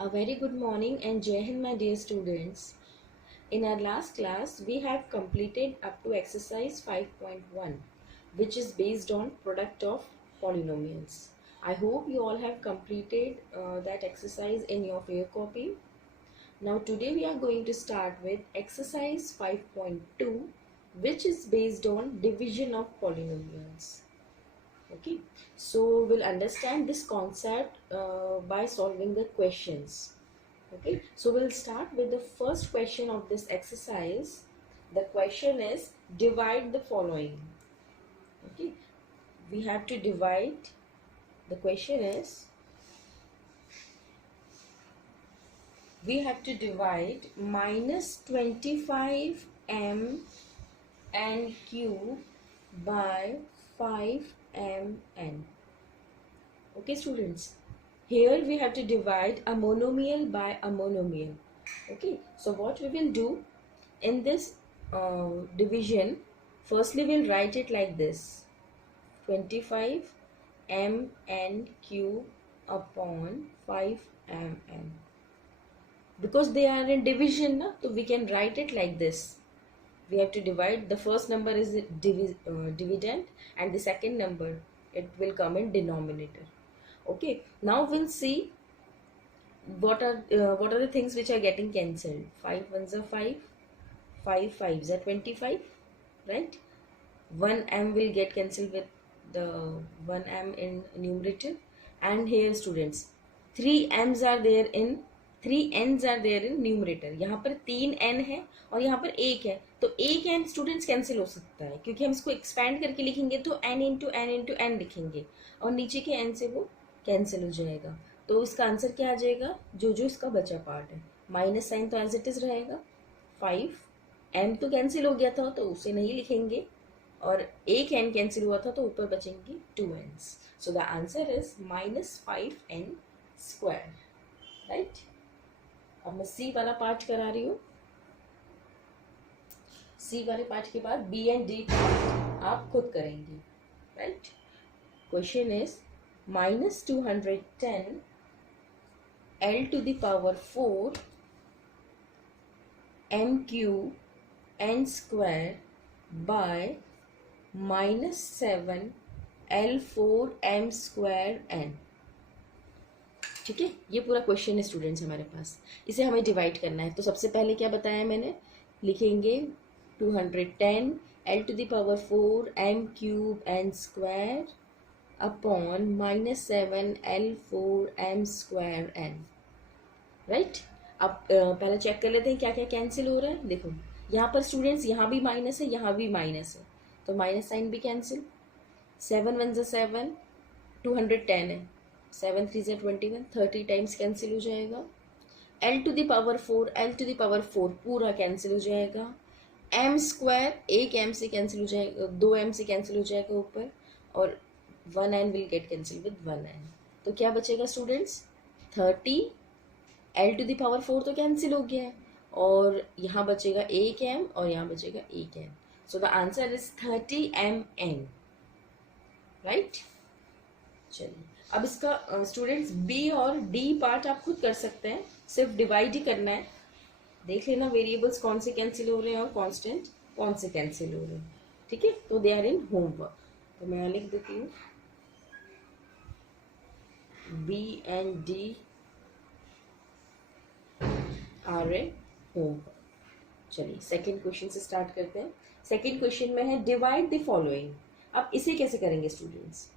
A very good morning and Jai Hind, my dear students. In our last class, we have completed up to exercise 5.1, which is based on product of polynomials. I hope you all have completed that exercise in your fair copy. Now today we are going to start with exercise 5.2, which is based on division of polynomials. Okay, so we'll understand this concept by solving the questions. Okay, so we'll start with the first question of this exercise. The question is divide the following. Okay, we have to divide. The question is we have to divide minus 25m n cube by 5mn. Okay, students. Here we have to divide a monomial by a monomial. Okay, so what we will do in this division, firstly we'll write it like this: 25 mn cube upon 5mn. Because they are in division, so we can write it like this. We have to divide. The first number is dividend, and the second number, it will come in denominator. Okay, now we'll see what are the things which are getting cancelled. 5 ones are 5, 5 fives are 25, right? 1m will get cancelled with the 1m in numerator, and here students 3 m's are there in 3 n's are there in numerator. यहाँ पर 3 n है और यहाँ पर 1 है, तो 1 n students cancel हो सकता है क्योंकि हम इसको एक्सपैंड करके लिखेंगे तो n इंटू n लिखेंगे और नीचे के n से वो कैंसिल हो जाएगा. तो इसका आंसर क्या आ जाएगा? जो इसका बचा पार्ट है, माइनस साइन तो एज इट इज रहेगा. 5 m तो कैंसिल हो गया था तो उसे नहीं लिखेंगे और एक n कैंसिल हुआ था तो ऊपर बचेंगे 2 n's. So the answer is -5n square. Right, अब मैं सी वाला पार्ट करा रही हूँ. सी वाले पार्ट के बाद बी एंड डी आप खुद करेंगे. Right, question is -210 L to the power 4 m cube n square by -7 L4 m square n. ठीक है, ये पूरा क्वेश्चन है स्टूडेंट्स हमारे पास. इसे हमें डिवाइड करना है. तो सबसे पहले क्या बताया मैंने, लिखेंगे 210 L to the power 4 m cube n square upon -7 L4 m square n. Right, अब पहले चेक कर लेते हैं क्या क्या कैंसिल हो रहा है. देखो यहाँ पर स्टूडेंट्स यहाँ भी माइनस है, यहाँ भी माइनस है, तो माइनस साइन भी कैंसिल. 7 वन ज़ा 7, 210 है, 7 3 ज़ा 21, 30 टाइम्स कैंसिल हो जाएगा. L to the power 4, L to the power 4 पूरा कैंसिल हो जाएगा. m स्क्वायर एक m से कैंसिल हो जाएगा, 2 m से कैंसिल हो जाएगा ऊपर, और 1 n will get cancel with 1 n. तो क्या बचेगा students? 30. L to the power 4 तो कैंसिल हो गया है और यहाँ बचेगा एक m और यहाँ बचेगा एक n. So the answer is 30mn. Right, चलिए अब इसका स्टूडेंट्स बी और डी पार्ट आप खुद कर सकते हैं, सिर्फ डिवाइड ही करना है. देख लेना वेरिएबल्स कौन से कैंसिल हो रहे हैं और कांस्टेंट कौन से कैंसिल हो रहे हैं. ठीक है, तो दे आर इन होमवर्क. तो मैं लिख देती हूँ B and D are in homework. चलिए सेकेंड क्वेश्चन से स्टार्ट करते हैं. सेकेंड क्वेश्चन में है डिवाइड द फॉलोइंग. अब इसे कैसे करेंगे स्टूडेंट्स?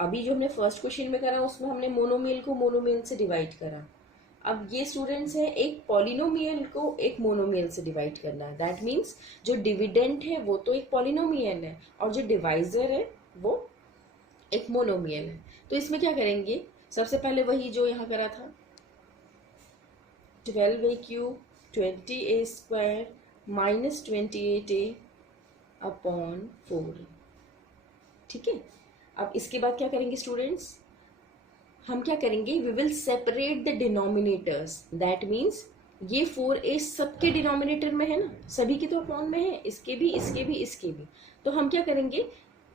अभी जो हमने फर्स्ट क्वेश्चन में करा उसमें हमने मोनोमियल को मोनोमियल से डिवाइड करा. अब ये स्टूडेंट्स है एक पॉलिनोमियल को एक मोनोमियल से डिवाइड करना है. दैट मीन्स जो डिविडेंट है वो तो एक पॉलिनोमियल है और जो डिवाइजर है वो एक मोनोमियल है. तो इसमें क्या करेंगे, सबसे पहले वही जो यहाँ करा था, 12a cube 20a square minus 28a upon 4. ठीक है, अब इसके बाद क्या करेंगे स्टूडेंट्स, हम क्या करेंगे, we will separate the denominators. That means ये 4a सबके डिनोमिनेटर में है ना, सभी के तो अपॉन में है, इसके भी इसके भी इसके भी. तो हम क्या करेंगे,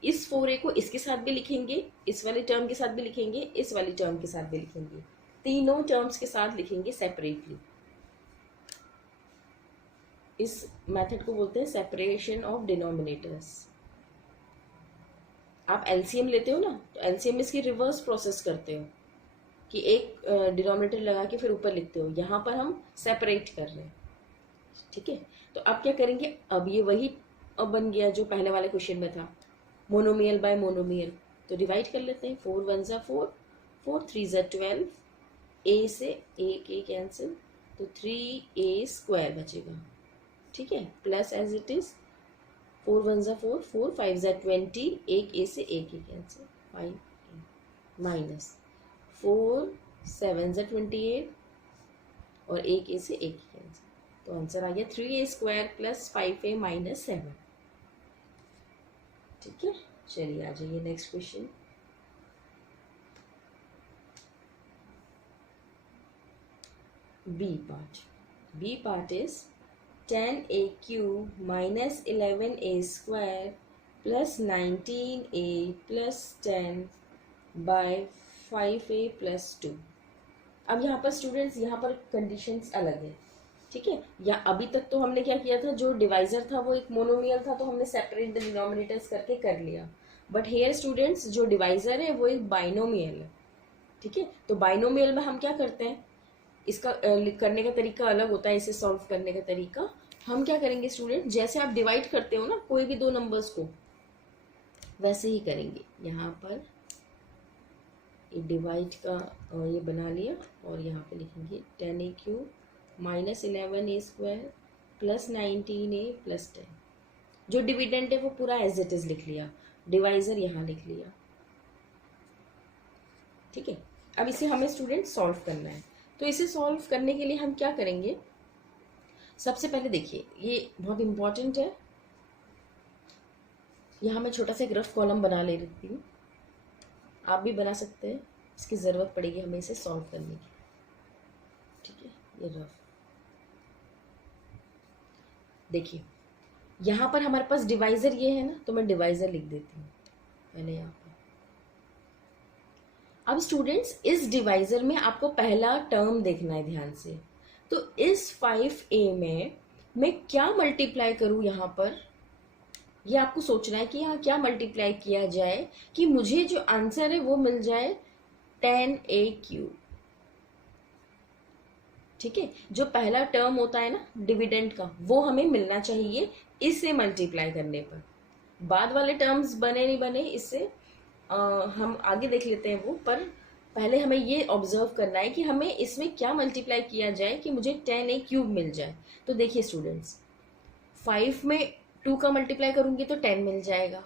इस 4a को इसके साथ भी लिखेंगे, इस वाले टर्म के साथ भी लिखेंगे, इस वाली टर्म के साथ भी लिखेंगे, तीनों टर्म्स के साथ लिखेंगे सेपरेटली। इस मेथड को बोलते हैं सेपरेशन ऑफ डिनोमिनेटर्स। आप एलसीएम लेते हो ना, तो एलसीएम में इसकी रिवर्स प्रोसेस करते हो कि एक डिनोमिनेटर लगा के फिर ऊपर लिखते हो। यहाँ पर हम सेपरेट कर रहे हैं, ठीक है। तो अब क्या करेंगे, अब ये वही अब बन गया जो पहले वाले क्वेश्चन में था, मोनोमियल बाय मोनोमियल। तो डिवाइड कर लेते हैं, 4 1 ज़ा 4, 4 3 ज़ा 12, ए से एक ए कैंसिल, तो 3a स्क्वायर बचेगा, ठीक है, प्लस एज इट इज 4 1 ज़ा 4, 4 5 ज़ा 20, एक ए से एक ए कैंसिल, 5 माइनस 4 7 ज़ा 28 और एक ए से एक ही कैंसिल, तो आंसर आ गया 3a square plus 5a minus 7, ठीक है। चलिए आ जाइए next question. B part is 10a cube minus 11a square plus 19a plus 10 by 5a plus 2। अब यहाँ पर स्टूडेंट्स, यहाँ पर कंडीशंस अलग है, ठीक है। या अभी तक तो हमने क्या किया था, जो डिवाइजर था वो एक मोनोमियल था, तो हमने सेपरेट द डिनोमिनेटर्स करके कर लिया। बट हेयर स्टूडेंट्स, जो डिवाइजर है वो एक बाइनोमियल है, ठीक है। तो बाइनोमियल में हम क्या करते हैं, इसका करने का तरीका अलग होता है, इसे सॉल्व करने का तरीका। हम क्या करेंगे स्टूडेंट, जैसे आप डिवाइड करते हो ना कोई भी दो नंबर्स को, वैसे ही करेंगे। यहाँ पर ये डिवाइड का ये बना लिया और यहाँ पे लिखेंगे 10a cube minus 11a square plus 19a plus 10। जो डिविडेंड है वो पूरा एज इट इज लिख लिया, डिवाइजर यहाँ लिख लिया, ठीक है। अब इसे हमें स्टूडेंट सॉल्व करना है। तो इसे सॉल्व करने के लिए हम क्या करेंगे, सबसे पहले देखिए ये बहुत इंपॉर्टेंट है। यहाँ मैं छोटा सा एक रफ कॉलम बना ले रही हूँ, आप भी बना सकते हैं, इसकी ज़रूरत पड़ेगी हमें इसे सॉल्व करने की, ठीक है। ये रफ, देखिए यहाँ पर हमारे पास डिवाइज़र ये है ना, तो मैं डिवाइज़र लिख देती हूँ पहले यहाँ पर। अब स्टूडेंट्स, इस डिवाइज़र में आपको पहला टर्म देखना है ध्यान से। तो इस 5a में मैं क्या मल्टीप्लाई करूँ यहाँ पर, ये आपको सोचना है कि यहाँ क्या मल्टीप्लाई किया जाए कि मुझे जो आंसर है वो मिल जाए 10a क्यूब, ठीक है। जो पहला टर्म होता है ना डिविडेंड का, वो हमें मिलना चाहिए इससे मल्टीप्लाई करने पर। बाद वाले टर्म्स बने नहीं बने इससे हम आगे देख लेते हैं वो, पर पहले हमें ये ऑब्जर्व करना है कि हमें इसमें क्या मल्टीप्लाई किया जाए कि मुझे 10a क्यूब मिल जाए। तो देखिए स्टूडेंट्स, 5 में 2 का मल्टीप्लाई करूंगी तो 10 मिल जाएगा।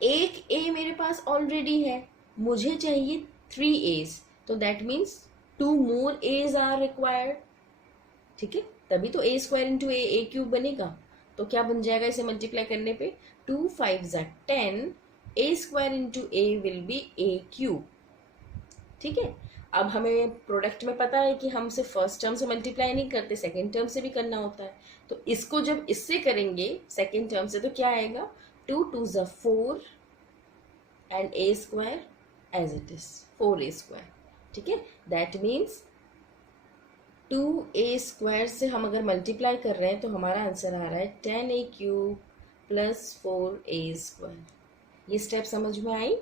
एक a मेरे पास ऑलरेडी है, मुझे चाहिए 3 a's, तो that means 2 more a's are required, ठीक है। तभी तो a square into a cube बनेगा। तो क्या बन जाएगा इसे मल्टीप्लाई करने पे, 2 5 ज़ा 10, a square into a will be a cube, ठीक है। अब हमें प्रोडक्ट में पता है कि हम सिर्फ फर्स्ट टर्म से मल्टीप्लाई नहीं करते, सेकेंड टर्म से भी करना होता है। तो इसको जब इससे करेंगे सेकेंड टर्म से, तो क्या आएगा, 2 2 ज़ा 4 and a square as it is 4a square, ठीक है। दैट मीन्स 2a स्क्वायर से हम अगर मल्टीप्लाई कर रहे हैं तो हमारा आंसर आ रहा है 10a cube plus 4a square. ये स्टेप समझ में आई।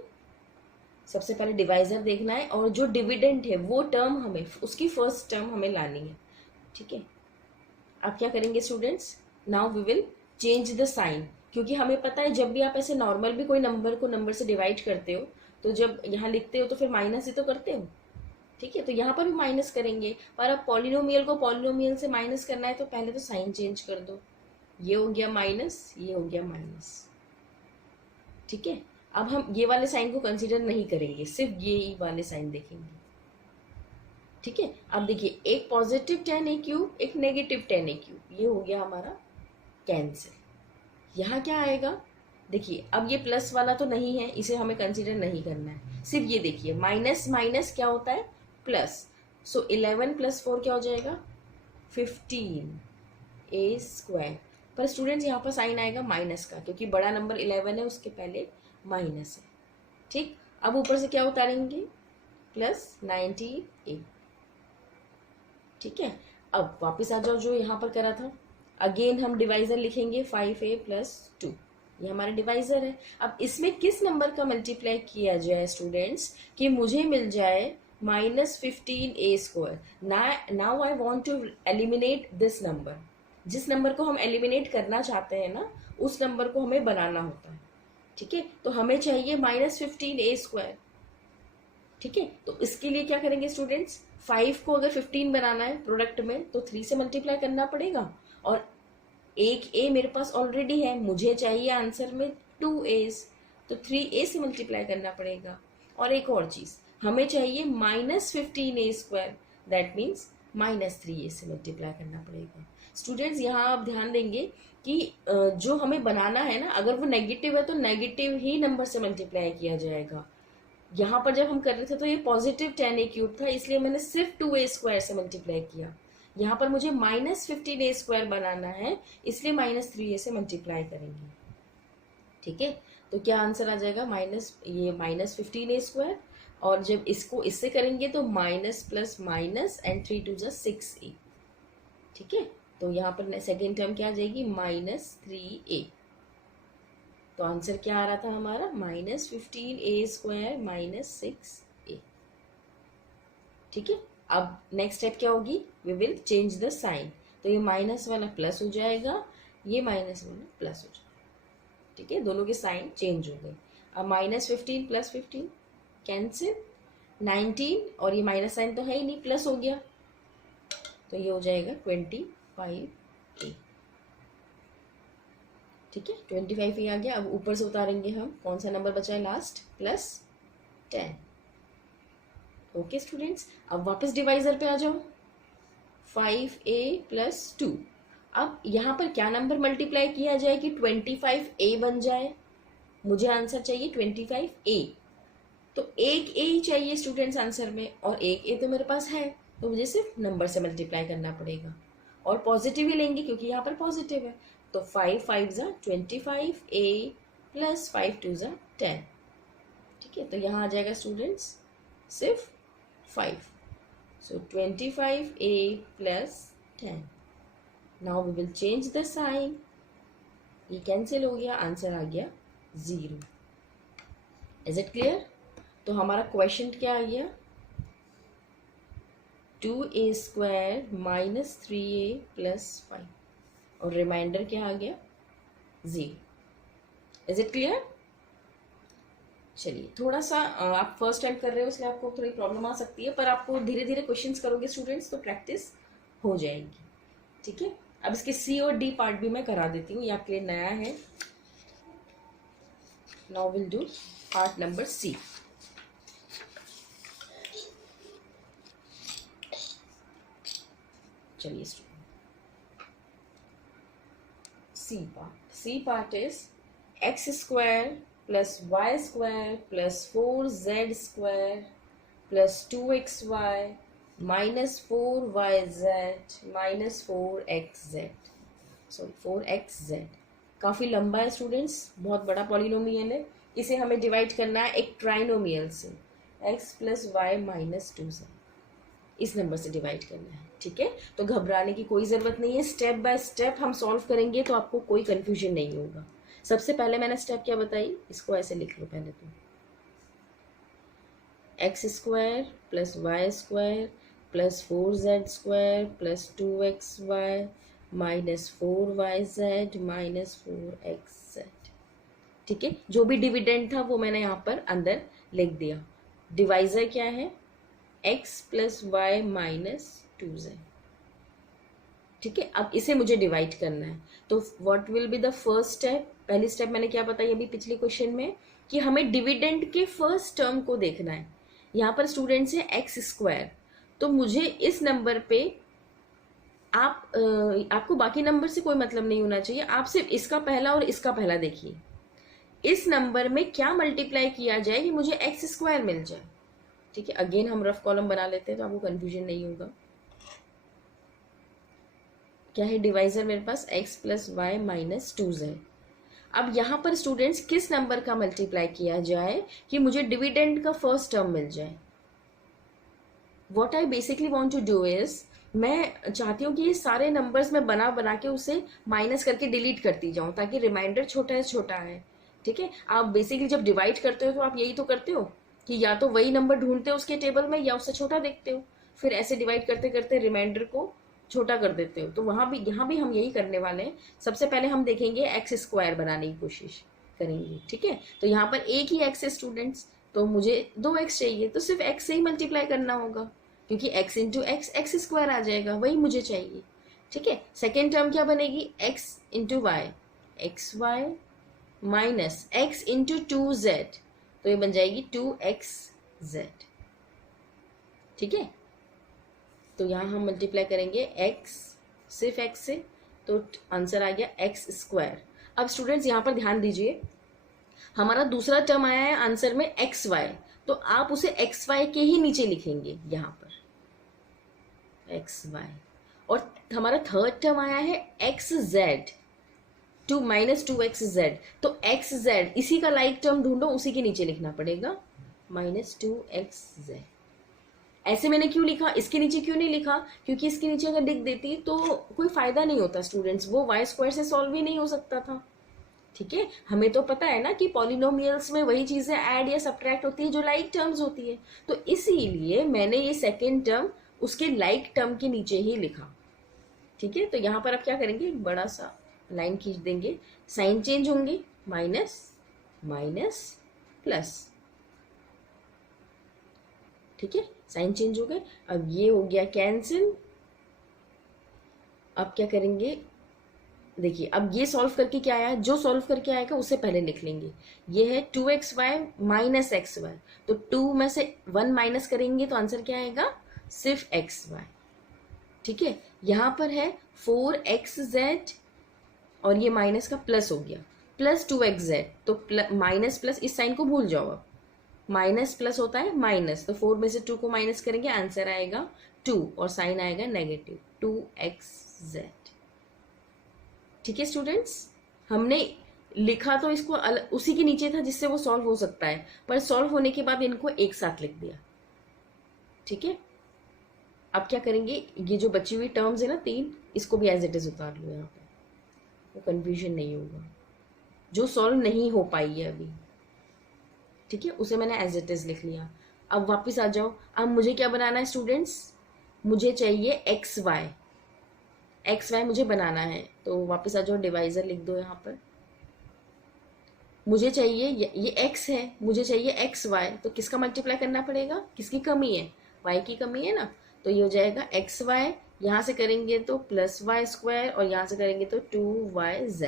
सबसे पहले डिवाइजर देखना है और जो डिविडेंड है वो टर्म हमें, उसकी फर्स्ट टर्म हमें लानी है, ठीक है। अब क्या करेंगे students, now we will change the sign, क्योंकि हमें पता है जब भी आप ऐसे नॉर्मल भी कोई नंबर को नंबर से डिवाइड करते हो तो जब यहाँ लिखते हो तो फिर माइनस ही तो करते हो, ठीक है। तो यहाँ पर भी माइनस करेंगे, पर अब पॉलिनोमियल को पॉलिनोमियल से माइनस करना है तो पहले तो साइन चेंज कर दो। ये हो गया माइनस, ये हो गया माइनस, ठीक है। अब हम ये वाले साइन को कंसीडर नहीं करेंगे, सिर्फ ये वाले साइन देखेंगे, ठीक है। अब देखिए एक पॉजिटिव 10a क्यूब, एक नेगेटिव 10a क्यूब, ये हो गया हमारा कैंसिल। यहाँ क्या आएगा, देखिए अब ये प्लस वाला तो नहीं है, इसे हमें कंसीडर नहीं करना है। सिर्फ ये देखिए माइनस माइनस क्या होता है, प्लस। सो 11 प्लस 4 क्या हो जाएगा, 15a स्क्वायर। पर स्टूडेंट्स यहाँ पर साइन आएगा माइनस का, क्योंकि बड़ा नंबर 11 है, उसके पहले माइनस है, ठीक। अब ऊपर से क्या उतारेंगे, प्लस 90A, ठीक है। अब वापस आ जाओ जो यहाँ पर करा था, अगेन हम डिवाइजर लिखेंगे 5A प्लस 2, ये हमारा डिवाइजर है। अब इसमें किस नंबर का मल्टीप्लाई किया जाए स्टूडेंट्स कि मुझे मिल जाए -15A²। Now I want to eliminate this number, जिस नंबर को हम एलिमिनेट करना चाहते हैं ना, उस नंबर को हमें बनाना होता है, ठीक है। तो हमें चाहिए -15A², ठीक है। तो इसके लिए क्या करेंगे स्टूडेंट्स, 5 को अगर 15 बनाना है प्रोडक्ट में तो 3 से मल्टीप्लाई करना पड़ेगा, और एक ए मेरे पास ऑलरेडी है, मुझे चाहिए आंसर में 2A's, तो 3A से मल्टीप्लाई करना पड़ेगा। और एक और चीज, हमें चाहिए -15A², दैट मीन्स -3A से मल्टीप्लाई करना पड़ेगा। स्टूडेंट्स यहाँ आप ध्यान देंगे कि जो हमें बनाना है ना, अगर वो नेगेटिव है तो नेगेटिव ही नंबर से मल्टीप्लाई किया जाएगा। यहाँ पर जब हम कर रहे थे तो ये पॉजिटिव 10A³ था, इसलिए मैंने सिर्फ 2A² से मल्टीप्लाई किया। यहाँ पर मुझे -15A² बनाना है, इसलिए -3A से मल्टीप्लाई करेंगे, ठीक है। तो क्या आंसर आ जाएगा, -15A², और जब इसको इससे करेंगे तो minus plus minus and 3 2 6A, ठीक है। तो यहाँ पर सेकेंड टर्म क्या आ जाएगी, -3A। तो आंसर क्या आ रहा था हमारा, -15A² -6A, ठीक है। अब नेक्स्ट स्टेप क्या होगी, we will change the sign, तो ये माइनस वाला प्लस हो जाएगा, ये माइनस वाला प्लस हो जाएगा, ठीक है। दोनों के साइन चेंज हो गए। अब -15 + 15 कैंसिल, 19, और ये माइनस साइन तो है ही नहीं, प्लस हो गया, तो ये हो जाएगा 25A, ठीक है। 25A आ गया। अब ऊपर से उतारेंगे हम, कौन सा नंबर बचा है लास्ट, +10। ओके स्टूडेंट्स, अब वापस डिवाइजर पे आ जाओ, 5A + 2। अब यहाँ पर क्या नंबर मल्टीप्लाई किया जाए कि 25A बन जाए, मुझे आंसर चाहिए 25A, तो एक A ही चाहिए स्टूडेंट्स आंसर में, और एक A तो मेरे पास है, तो मुझे सिर्फ नंबर से मल्टीप्लाई करना पड़ेगा, और पॉजिटिव ही लेंगे क्योंकि यहाँ पर पॉजिटिव है। तो 5 5 25A + 5 2 10, ठीक है। तो यहाँ आ जाएगा स्टूडेंट्स सिर्फ 5, so 25A + 10। Now we will change the sign, ये कैंसिल हो गया, आंसर आ गया 0। Is it clear? तो हमारा क्वेश्चन क्या आ गया, 2A² -3A + 5, और रिमाइंडर क्या आ गया, 0। Is it clear? चलिए, थोड़ा सा आप फर्स्ट टाइम कर रहे हो इसलिए आपको थोड़ी प्रॉब्लम आ सकती है, पर आपको धीरे धीरे क्वेश्चंस करोगे स्टूडेंट्स तो प्रैक्टिस हो जाएगी, ठीक है। अब इसके C और D पार्ट भी मैं करा देती हूँ, ये आपके लिए नया है। Now will do part number C। चलिए C part is x² + y² + 4z² + 2xy - 4yz - 4xz, sorry 4xz। काफ़ी लंबा है स्टूडेंट्स, बहुत बड़ा पॉलिनोमियल है। इसे हमें डिवाइड करना है एक ट्राइनोमियल से, x + y - 2z, इस नंबर से डिवाइड करना है, ठीक है। तो घबराने की कोई ज़रूरत नहीं है, स्टेप बाय स्टेप हम सॉल्व करेंगे तो आपको कोई कन्फ्यूजन नहीं होगा। सबसे पहले मैंने स्टेप क्या बताई, इसको ऐसे लिख लो पहले तो, x² + y² + 4z² + 2xy - 4yz - 4xz, ठीक है। जो भी डिविडेंड था वो मैंने यहाँ पर अंदर लिख दिया। डिवाइजर क्या है, x + y - 2z, ठीक है। अब इसे मुझे डिवाइड करना है, तो what will be the first step. पहली स्टेप मैंने क्या बताई अभी पिछले क्वेश्चन में, कि हमें डिविडेंड के फर्स्ट टर्म को देखना है। यहाँ पर स्टूडेंट्स है x², तो मुझे इस नंबर पे आपको बाकी नंबर से कोई मतलब नहीं होना चाहिए, आप सिर्फ इसका पहला और इसका पहला देखिए, इस नंबर में क्या मल्टीप्लाई किया जाए कि मुझे x² मिल जाए, ठीक है। अगेन हम रफ कॉलम बना लेते हैं तो आपको कंफ्यूजन नहीं होगा। क्या है डिवाइजर मेरे पास, x + y - 2z। अब यहाँ पर स्टूडेंट्स किस नंबर का मल्टीप्लाई किया जाए कि मुझे डिविडेंड का फर्स्ट टर्म मिल जाए? What I basically want to do is, मैं चाहती हूँ कि ये सारे नंबर्स में बना बना के उसे माइनस करके डिलीट करती जाऊँ ताकि रिमाइंडर छोटा है छोटा है। ठीक है, आप बेसिकली जब डिवाइड करते हो तो आप यही तो करते हो कि या तो वही नंबर ढूंढते हो उसके टेबल में या उससे छोटा देखते हो, फिर ऐसे डिवाइड करते करते रिमाइंडर को छोटा कर देते हो। तो वहां भी यहाँ भी हम यही करने वाले हैं। सबसे पहले हम देखेंगे एक्स स्क्वायर बनाने की कोशिश करेंगे। ठीक है, तो यहाँ पर एक ही एक्स है स्टूडेंट्स, तो मुझे 2x चाहिए, तो सिर्फ x से ही मल्टीप्लाई करना होगा क्योंकि x into x x square आ जाएगा, वही मुझे चाहिए। ठीक है, सेकेंड टर्म क्या बनेगी, x into y, x y minus x into 2z, तो ये बन जाएगी 2xz। ठीक है, तो यहाँ हम मल्टीप्लाई करेंगे x, सिर्फ x से, तो आंसर आ गया एक्स स्क्वायर। अब स्टूडेंट्स यहाँ पर ध्यान दीजिए, हमारा दूसरा टर्म आया है आंसर में एक्स वाई, तो आप उसे एक्स वाई के ही नीचे लिखेंगे यहाँ पर एक्स वाई। और हमारा थर्ड टर्म आया है x Z, to minus 2xz, तो एक्स जेड इसी का लाइक टर्म ढूंढो, उसी के नीचे लिखना पड़ेगा माइनस 2xz। ऐसे मैंने क्यों लिखा, इसके नीचे क्यों नहीं लिखा, क्योंकि इसके नीचे अगर लिख देती तो कोई फायदा नहीं होता स्टूडेंट्स, वो वाई स्क्वायर से सॉल्व ही नहीं हो सकता था। ठीक है, हमें तो पता है ना कि पॉलिनोमियल्स में वही चीजें ऐड या सब्ट्रैक्ट होती है जो लाइक टर्म्स होती है, तो इसीलिए मैंने ये सेकेंड टर्म उसके लाइक टर्म के नीचे ही लिखा। ठीक है, तो यहाँ पर आप क्या करेंगे, एक बड़ा सा लाइन खींच देंगे, साइन चेंज होंगे, माइनस माइनस प्लस। ठीक है, साइन चेंज हो गए, अब ये हो गया कैंसिल। अब क्या करेंगे, देखिए अब ये सॉल्व करके क्या आया, जो सॉल्व करके आएगा उससे पहले लिख लेंगे। ये है 2xy माइनस एक्स वाई, तो 2 में से 1 माइनस करेंगे तो आंसर क्या आएगा, सिर्फ xy। ठीक है, यहाँ पर है 4xz और ये माइनस का प्लस हो गया, प्लस 2xz, तो माइनस प्लस, इस साइन को भूल जाओ, अब माइनस प्लस होता है माइनस, तो 4 में से 2 को माइनस करेंगे, आंसर आएगा 2 और साइन आएगा नेगेटिव 2xz। ठीक है स्टूडेंट्स, हमने लिखा तो इसको उसी के नीचे था जिससे वो सॉल्व हो सकता है, पर सॉल्व होने के बाद इनको एक साथ लिख दिया। ठीक है, अब क्या करेंगे, ये जो बची हुई टर्म्स है ना 3, इसको भी एज इट इज उतार लो यहाँ पे, वो कंफ्यूजन नहीं होगा, जो सॉल्व नहीं हो पाई है अभी। ठीक है, उसे मैंने एज इट इज लिख लिया। अब वापस आ जाओ, अब मुझे क्या बनाना है स्टूडेंट्स, मुझे चाहिए एक्स वाई मुझे बनाना है, तो वापस आ जाओ, डिवाइजर लिख दो यहाँ पर। मुझे चाहिए ये x है, मुझे चाहिए एक्स वाई, तो किसका मल्टीप्लाई करना पड़ेगा, किसकी कमी है, y की कमी है ना, तो ये हो जाएगा एक्स वाई, यहाँ से करेंगे तो प्लस वाई स्क्वायर और यहाँ से करेंगे तो 2yz।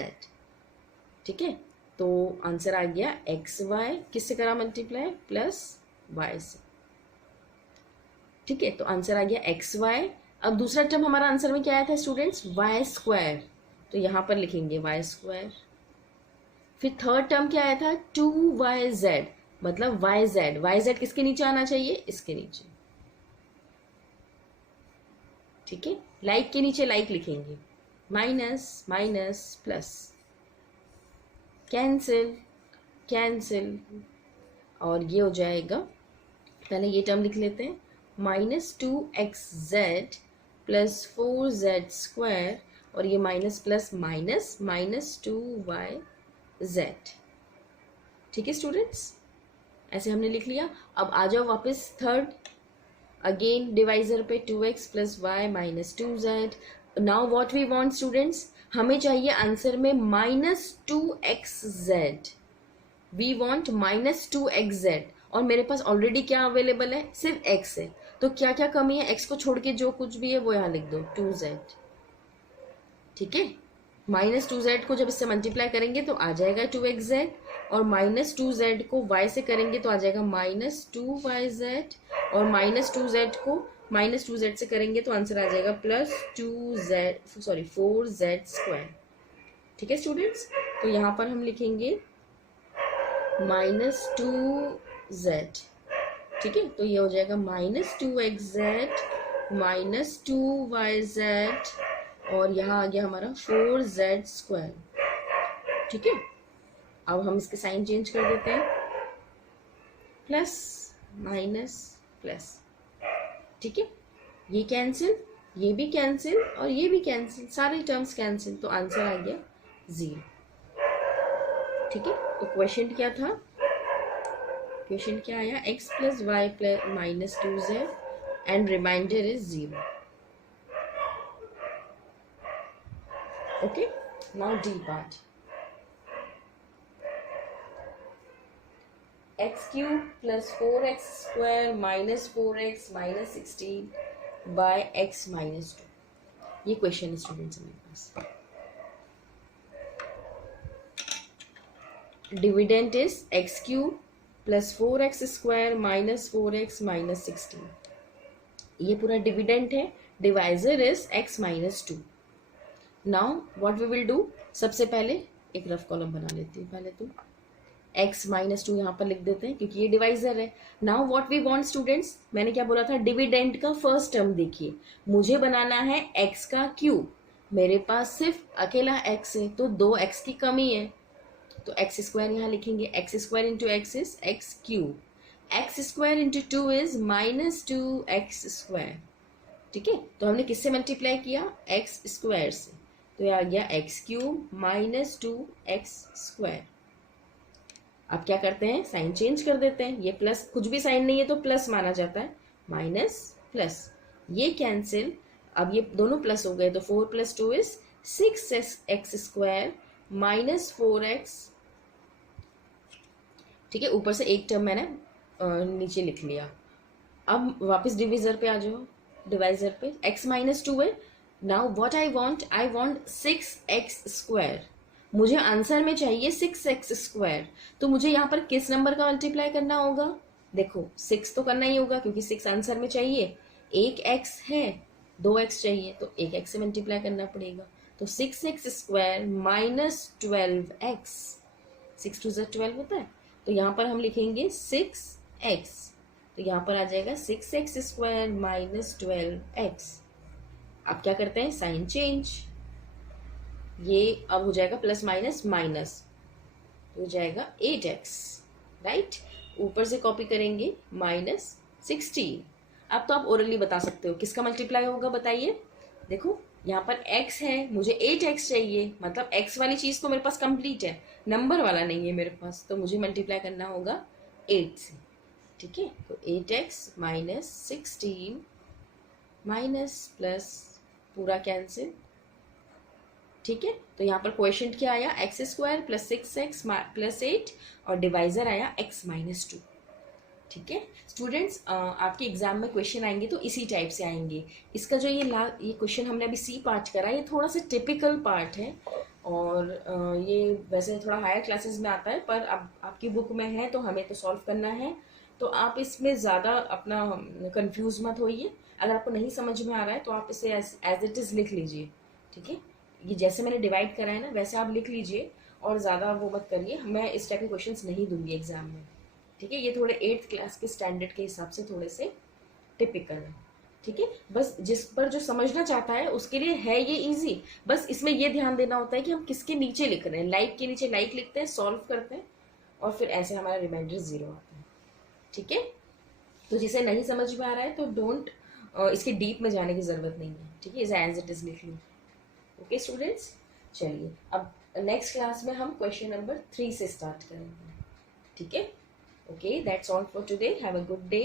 ठीक है, तो आंसर आ गया एक्स वाई, किससे करा मल्टीप्लाई, प्लस वाई से। ठीक है, तो आंसर आ गया एक्स वाई। अब दूसरा टर्म हमारा आंसर में क्या आया था स्टूडेंट्स, वाई स्क्वायर, तो यहाँ पर लिखेंगे वाई स्क्वायर। फिर थर्ड टर्म क्या आया था, 2yz, मतलब yz किसके नीचे आना चाहिए, इसके नीचे। ठीक है, लाइक के नीचे लाइक लिखेंगे, minus minus plus, cancel cancel, और ये हो जाएगा, पहले ये टर्म लिख लेते हैं, minus 2xz plus 4z square, और ये minus plus minus minus 2yz। ठीक है स्टूडेंट्स, ऐसे हमने लिख लिया। अब आ जाओ वापस थर्ड, अगेन डिवाइजर पे 2x plus y minus 2z। Now what we want students, हमें चाहिए आंसर में minus 2xz, we want minus 2xz, और मेरे पास ऑलरेडी क्या अवेलेबल है, सिर्फ x है, तो क्या क्या कमी है, x को छोड़ के जो कुछ भी है वो यहाँ लिख दो, 2z। ठीक है, माइनस 2z को जब इससे मल्टीप्लाई करेंगे तो आ जाएगा 2xz, और माइनस 2z को y से करेंगे तो आ जाएगा माइनस 2yz, और माइनस 2z को माइनस 2z से करेंगे तो आंसर आ जाएगा प्लस 4z स्क्वायर। ठीक है स्टूडेंट्स, तो यहाँ पर हम लिखेंगे माइनस 2z। ठीक है, तो ये हो जाएगा माइनस 2xz माइनस 2yz, और यहाँ आ गया हमारा 4z स्क्वायर। ठीक है, अब हम इसके साइन चेंज कर देते हैं, प्लस माइनस प्लस, ठीक है। ये कैंसिल, ये भी कैंसिल और ये भी कैंसिल, सारे टर्म्स कैंसिल, तो आंसर आ गया 0, ठीक है। तो क्वेश्चन क्या था, क्वेश्चन क्या आया, x plus y plus minus 2z and remainder is 0। Okay, now D part, x cube plus 4x square minus 4x minus 16 by x minus 2। ये क्वेश्चन है स्टूडेंट्स हमारे पास। Dividend is x cube plus 4x square minus 4x minus 16, ये पूरा dividend है। Divisor is x minus 2। Now what we will do, सबसे पहले एक रफ कॉलम बना लेती हूँ, पहले तो x माइनस 2 यहाँ पर लिख देते हैं क्योंकि ये डिवाइजर है। Now what we want students, मैंने क्या बोला था, डिविडेंड का फर्स्ट टर्म देखिए, मुझे बनाना है x का क्यूब, मेरे पास सिर्फ अकेला x है तो 2x की कमी है, तो एक्स स्क्वायर यहाँ लिखेंगे, x square into x is x cube, x square into 2 is minus 2x square, ठीक है। तो हमने किससे मल्टीप्लाई किया, एक्स स्क्वायर से, तो यह आ गया x cube minus 2x square. अब क्या करते हैं, साइन चेंज कर देते हैं, ये प्लस, कुछ भी साइन नहीं है तो प्लस माना जाता है, माइनस प्लस, ये कैंसिल, अब ये दोनों प्लस हो गए तो 4 plus 2 is 6x square minus 4x, ठीक है। ऊपर से एक टर्म मैंने नीचे लिख लिया। अब वापस डिविजर पे आ जाओ, डिवाइजर पे, x माइनस 2 है। Now what I want 6x square, मुझे आंसर में चाहिए 6x स्क्वायर, तो मुझे यहाँ पर किस नंबर का मल्टीप्लाई करना होगा, देखो 6 तो करना ही होगा क्योंकि 6 आंसर में चाहिए, एक x है, 2x चाहिए, तो एक x से मल्टीप्लाई करना पड़ेगा, तो 6x square minus 12x, 6 to 12 होता है, तो यहाँ पर हम लिखेंगे 6x, तो यहाँ पर आ जाएगा 6x स्क्वायर माइनस 12x। अब क्या करते हैं, साइन चेंज, ये अब हो जाएगा प्लस माइनस माइनस, हो जाएगा 8x, राइट। ऊपर से कॉपी करेंगे माइनस 16। अब तो आप ओरली बता सकते हो किसका मल्टीप्लाई होगा, बताइए। देखो यहाँ पर x है, मुझे 8x चाहिए, मतलब x वाली चीज तो मेरे पास कंप्लीट है, नंबर वाला नहीं है मेरे पास, तो मुझे मल्टीप्लाई करना होगा 8 से, ठीक है। तो 8x माइनस 16 माइनस प्लस पूरा कैंसिल, ठीक है। तो यहाँ पर क्वेश्चन क्या आया, x square plus 6x plus 8 और डिवाइजर आया x माइनस 2, ठीक है। स्टूडेंट्स आपके एग्जाम में क्वेश्चन आएंगे तो इसी टाइप से आएंगे। इसका जो ये क्वेश्चन हमने अभी सी पार्ट करा, ये थोड़ा सा टिपिकल पार्ट है और ये वैसे थोड़ा हायर क्लासेस में आता है, पर अब आपकी बुक में है तो हमें तो सॉल्व करना है, तो आप इसमें ज़्यादा अपना कंफ्यूज मत होइए। अगर आपको नहीं समझ में आ रहा है तो आप इसे एज इट इज़ लिख लीजिए, ठीक है। ये जैसे मैंने डिवाइड करा है ना वैसे आप लिख लीजिए और ज़्यादा वो मत करिए, मैं इस टाइप के क्वेश्चंस नहीं दूंगी एग्जाम में, ठीक है। ये थोड़े 8th क्लास के स्टैंडर्ड के हिसाब से थोड़े से टिपिकल है, ठीक है। बस जिस पर जो समझना चाहता है उसके लिए है ये इजी, बस इसमें ये ध्यान देना होता है कि हम किसके नीचे लिख रहे हैं, लाइक के नीचे लाइक लिखते हैं, सॉल्व करते हैं और फिर ऐसे हमारा रिमाइंडर 0 आता है, ठीक है। तो जिसे नहीं समझ में आ रहा है तो डोंट इसके डीप में जाने की ज़रूरत नहीं है, ठीक है, इसे एज इट इज़ लिख लो। ओके स्टूडेंट्स, चलिए अब नेक्स्ट क्लास में हम क्वेश्चन नंबर 3 से स्टार्ट करेंगे, ठीक है। Okay, that's all for today, have a good day.